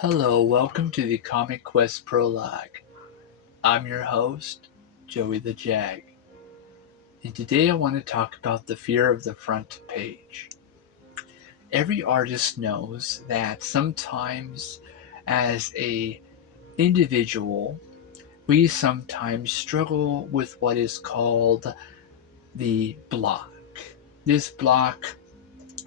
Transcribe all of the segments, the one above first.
Hello, welcome to the Comic Quest Prologue. I'm your host, Joey the JAG, and today I want to talk about the fear of the front page. Every artist knows that sometimes as a individual, we sometimes struggle with what is called the block. This block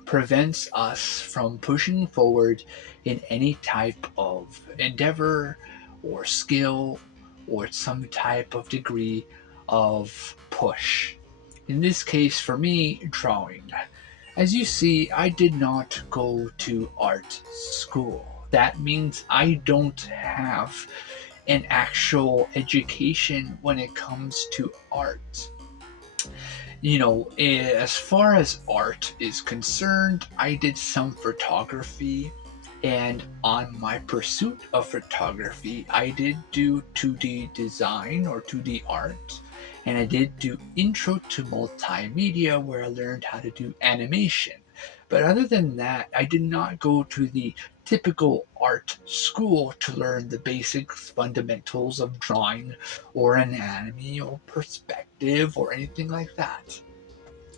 prevents us from pushing forward in any type of endeavor or skill or some type of degree of push. In this case, for me, drawing. As you see, I did not go to art school. That means I don't have an actual education when it comes to art. As far as art is concerned, I did some photography, and on my pursuit of photography, I did do 2D design or 2D art, and I did do intro to multimedia where I learned how to do animation. But other than that, I did not go to the typical art school to learn the basics, fundamentals of drawing or anatomy or perspective or anything like that.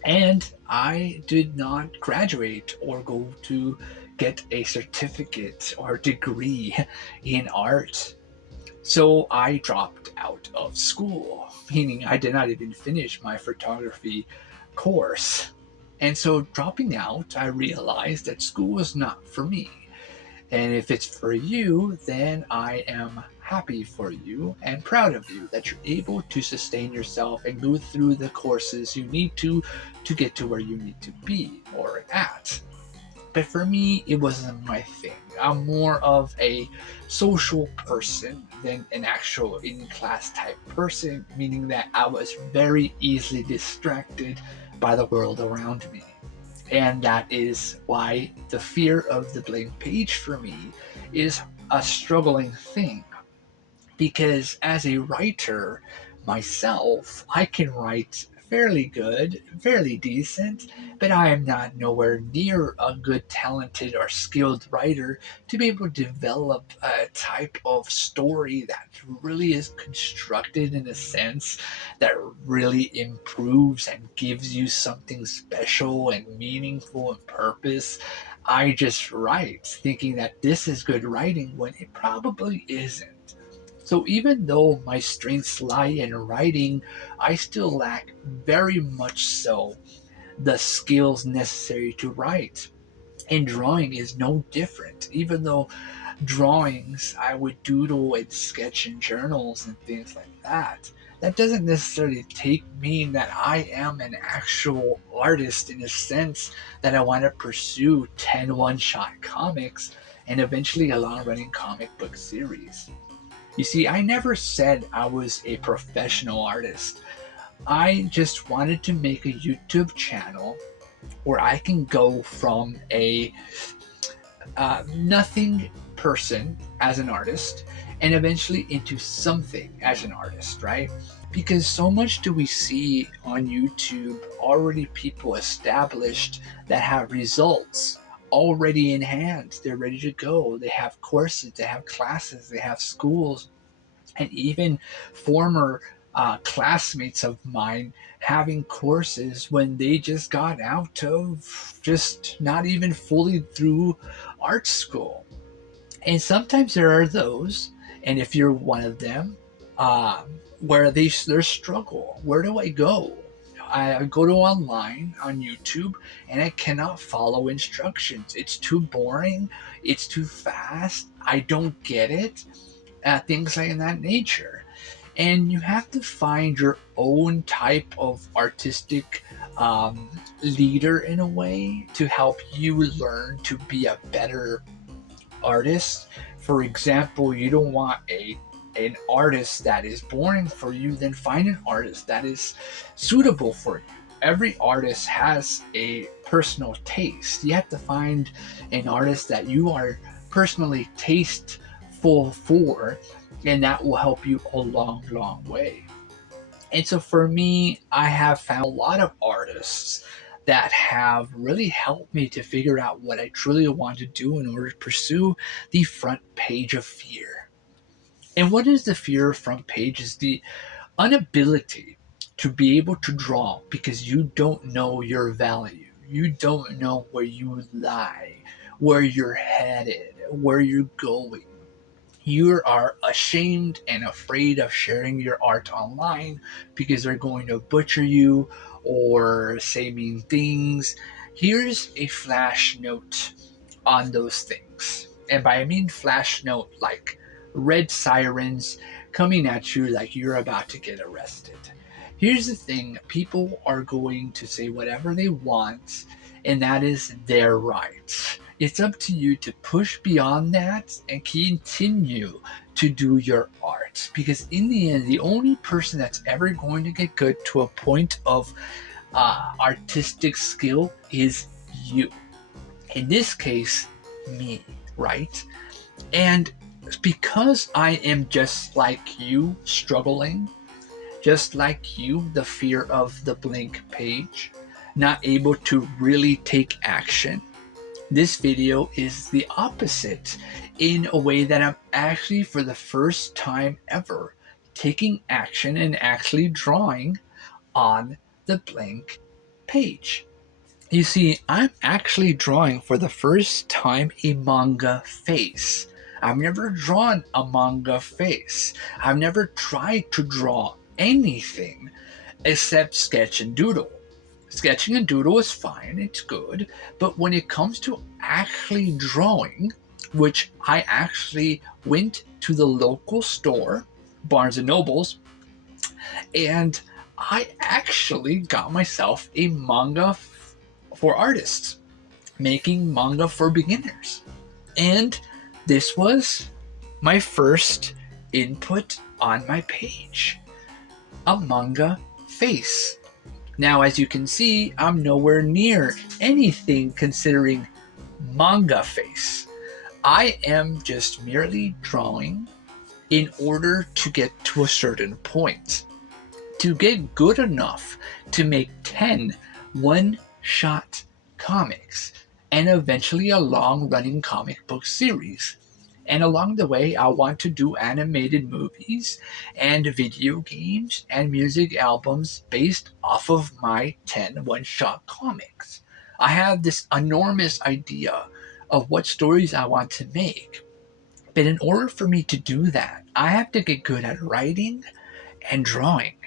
And I did not graduate or go to get a certificate or degree in art. So I dropped out of school, meaning I did not even finish my photography course. And so dropping out, I realized that school was not for me. And if it's for you, then I am happy for you and proud of you that you're able to sustain yourself and go through the courses you need to get to where you need to be or at. But for me, it wasn't my thing. I'm more of a social person than an actual in class type person, meaning that I was very easily distracted by the world around me. And that is why the fear of the blank page for me is a struggling thing. Because as a writer myself, I can write fairly good, fairly decent, but I am not nowhere near a good, talented, or skilled writer to be able to develop a type of story that really is constructed in a sense that really improves and gives you something special and meaningful and purpose. I just write thinking that this is good writing when it probably isn't. So even though my strengths lie in writing, I still lack very much so the skills necessary to write. And drawing is no different. Even though drawings I would doodle and sketch in journals and things like that, that doesn't necessarily mean that I am an actual artist in a sense that I want to pursue 10 one shot comics and eventually a long running comic book series. You see, I never said I was a professional artist. I just wanted to make a YouTube channel where I can go from a nothing person as an artist and eventually into something as an artist, right? Because so much do we see on YouTube already people established that have results already in hand. They're ready to go. They have courses, they have classes, they have schools, and even former classmates of mine having courses when they just got out of just not even fully through art school. And sometimes there are those, and if you're one of them, where their struggle. Where do I go? I go to online on YouTube and I cannot follow instructions. It's too boring. It's too fast. I don't get it, things like that nature. And you have to find your own type of artistic leader in a way to help you learn to be a better artist. For example, you don't want an artist that is boring for you, then find an artist that is suitable for you. Every artist has a personal taste. You have to find an artist that you are personally tasteful for, and that will help you a long, long way. And so for me, I have found a lot of artists that have really helped me to figure out what I truly want to do in order to pursue the front page of fear. And what is the fear of front page? Is the inability to be able to draw because you don't know your value. You don't know where you lie, where you're headed, where you're going. You are ashamed and afraid of sharing your art online because they're going to butcher you or say mean things. Here's a flash note on those things. And by I mean flash note, like red sirens coming at you like you're about to get arrested. Here's the thing, people are going to say whatever they want, and that is their right. It's up to you to push beyond that and continue to do your art. Because in the end, the only person that's ever going to get good to a point of artistic skill is you. In this case, me, right? And because I am just like you, struggling, just like you, the fear of the blank page, not able to really take action, this video is the opposite in a way that I'm actually, for the first time ever, taking action and actually drawing on the blank page. You see, I'm actually drawing for the first time a manga face. I've never drawn a manga face. I've never tried to draw anything except sketch and doodle. Sketching and doodle is fine, it's good, but when it comes to actually drawing, which I actually went to the local store, Barnes and Nobles, and I actually got myself a manga for artists, making manga for beginners. And this was my first input on my page, a manga face. Now, as you can see, I'm nowhere near anything considering manga face. I am just merely drawing in order to get to a certain point. To get good enough to make 10 one-shot comics and eventually a long-running comic book series. And along the way, I want to do animated movies and video games and music albums based off of my 10 one-shot comics. I have this enormous idea of what stories I want to make. But in order for me to do that, I have to get good at writing and drawing.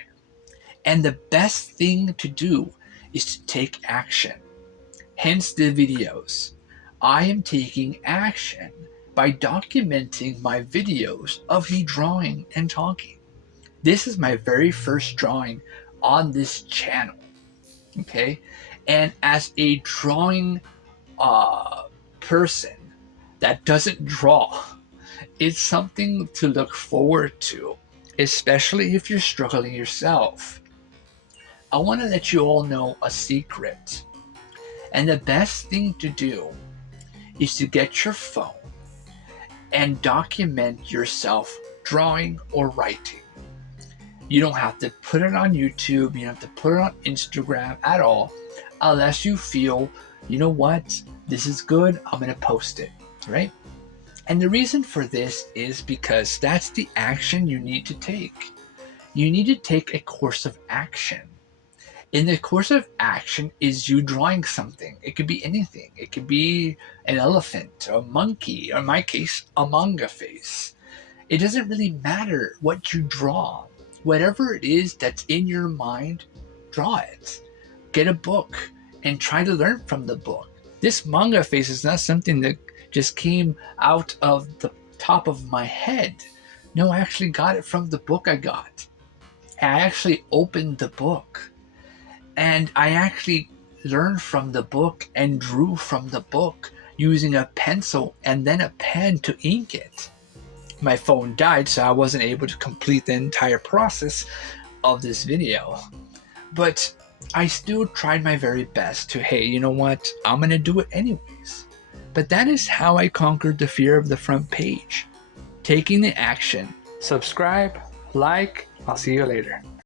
And the best thing to do is to take action. Hence the videos. I am taking action by documenting my videos of me drawing and talking. This is my very first drawing on this channel, okay? And as a drawing person that doesn't draw, it's something to look forward to, especially if you're struggling yourself. I want to let you all know a secret. And the best thing to do is to get your phone and document yourself drawing or writing. You don't have to put it on YouTube, you don't have to put it on Instagram at all, unless you feel, you know what, this is good, I'm going to post it, right? And the reason for this is because that's the action you need to take. You need to take a course of action. In the course of action is you drawing something. It could be anything. It could be an elephant, a monkey, or in my case, a manga face. It doesn't really matter what you draw. Whatever it is that's in your mind, draw it. Get a book and try to learn from the book. This manga face is not something that just came out of the top of my head. No, I actually got it from the book I got. I actually opened the book. And I actually learned from the book and drew from the book using a pencil and then a pen to ink it. My phone died, so I wasn't able to complete the entire process of this video. But I still tried my very best to, hey, you know what? I'm going to do it anyways. But that is how I conquered the fear of the front page. Taking the action. Subscribe, like, I'll see you later.